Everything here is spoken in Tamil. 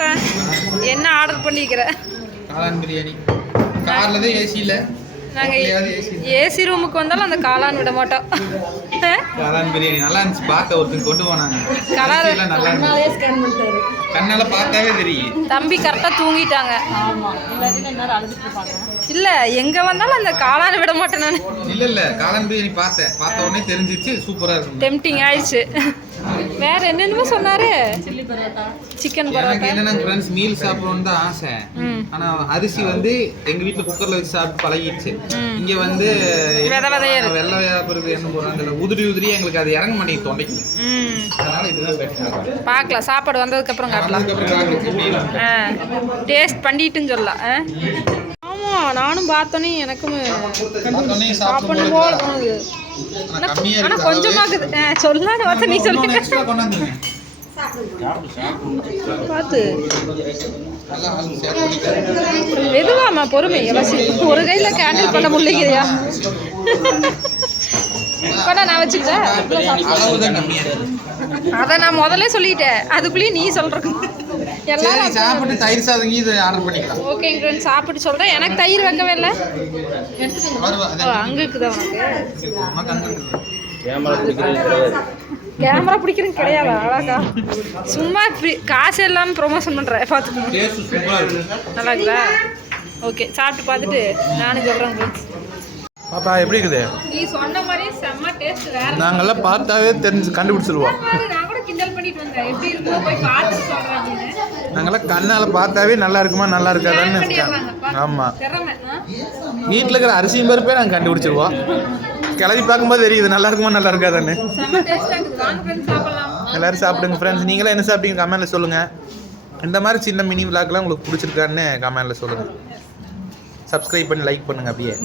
புருஷன் என்ன ஆர்டர் பண்ணிக்கிற? காளான் பிரியாணி. கார்ல தான் ஏசி இல்ல. நாங்கள் ஏசி ரூமுக்கு வந்தாலும் அந்த காளான் விட மாட்டோம். காளான் பிரியாணி நல்லா இருந்துச்சு. பார்க்க ஒருத்தங்க கொண்டு போனாங்க. கலர் நல்லா இருந்துச்சு. கண்ணால பார்த்தாவே தெரியும். தம்பி கரெக்டாக தூங்கிட்டாங்க. இல்ல எங்க வந்தாலும் அந்த காளான் விட மாட்டேன் நான். இல்ல காளான் பிரியாணி பார்த்த உடனே தெரிஞ்சிச்சு சூப்பரா இருக்கும். டெம்ப்டிங் ஆயிடுச்சு. வேற என்னென்னமோ சொன்னாரு. சிக்கன் பரோட்டா. எனக்கு என்னன்னா ஃப்ரெண்ட்ஸ் மீல் சாப்பிடணும்னு தான் ஆசை. ஆனா அரிசி வந்து எங்க வீட்டுல குக்கர்ல வச்சு சாப்பிட்டு பழகிடுச்சு. இங்க வந்து வெள்ளையா பிறகு என்ன போறாங்க உதிரியா எங்களுக்கு அது இறங்க மாட்டேங்குது தொண்டைக்கு. அதனால இதுதான் பெட்டர். பார்க்கலாம் சாப்பாடு வந்ததுக்கு அப்புறம் காட்டலாம். டேஸ்ட் பண்ணிட்டுன்னு சொல்லலாம். ஆமா நானும் பார்த்தோன்னே எனக்கும் சாப்பிடணும் போல தோணுது. ஆனா கொஞ்சமாக்குது. சொல்லலான்னு பார்த்தா நீ சொல்லுங்க. பார்த்து மெதுவாமா பொறுமை. ஒரு கையில கேண்டில் பண்ண முடியலையா? நான் வச்சுக்கிட்டேன். அதை நான் முதல்ல சொல்லிட்டேன். அதுக்குள்ளேயே நீ சொல்ற எல்லாரும் சாப்பிட்டு தயிர் சாதம் இது ஆர்டர் பண்ணிக்கலாம். ஓகே ஃப்ரெண்ட்ஸ் சாப்பிட்டு சொல்றேன். எனக்கு தயிர் வைக்கவே இல்லை. அங்க இருக்குதா உனக்கு? கேமரா பிடிக்கிறது கிடையாது. அழகா சும்மா காசு இல்லாமல் ப்ரொமோஷன் பண்ணுறேன். பார்த்துக்கோங்க. நல்லா இருக்குதா? ஓகே சாப்பிட்டு பார்த்துட்டு நானும் சொல்கிறேன் ஃப்ரெண்ட்ஸ். பாப்பா எப்படி இருக்குது? நீ சொன்ன மாதிரியே செம்ம டேஸ்ட். வேற நாங்கெல்லாம் பார்த்தாவே தெரிஞ்சு கண்டுபிடிச்சிருவோம். நான் கூட கிண்டல் பண்ணிட்டு வந்தேன். எப்படி இருக்குதோ போய் பார்த்து சொல்கிறேன். நாங்கெல்லாம் கண்ணால் பார்த்தாவே நல்லா இருக்குமா நல்லா இருக்காதான்னு. ஆமாம் வீட்டில் இருக்கிற அரிசியும் பருப்பே நாங்கள் கண்டுபிடிச்சிருவோம். கிளறி பார்க்கும்போது தெரியுது நல்லா இருக்குமா நல்லா இருக்காதான்னு. எல்லோரும் சாப்பிடுங்க ஃப்ரெண்ட்ஸ். நீங்களாம் என்ன சாப்பிட்டீங்க கமெண்ட்டில் சொல்லுங்கள். இந்த மாதிரி சின்ன மினி விளாக்லாம் உங்களுக்கு பிடிச்சிருக்கான்னு கமெண்ட்டில் சொல்லுங்கள். சப்ஸ்கிரைப் பண்ணி லைக் பண்ணுங்கள் அப்படியே.